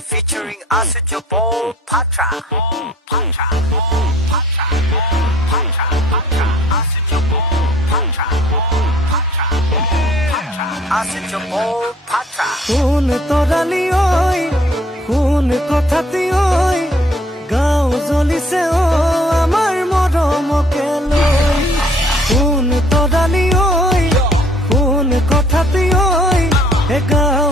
featuring Asujo Bo Patra. Asujo Bo Patra. কোন তৰালি ওই কোন কথাতি ওই গাঁও জ্বলিছে ও আমাৰ মৰমকে লৈ কোন তৰালি ওই কোন কথাতি ওই গাঁও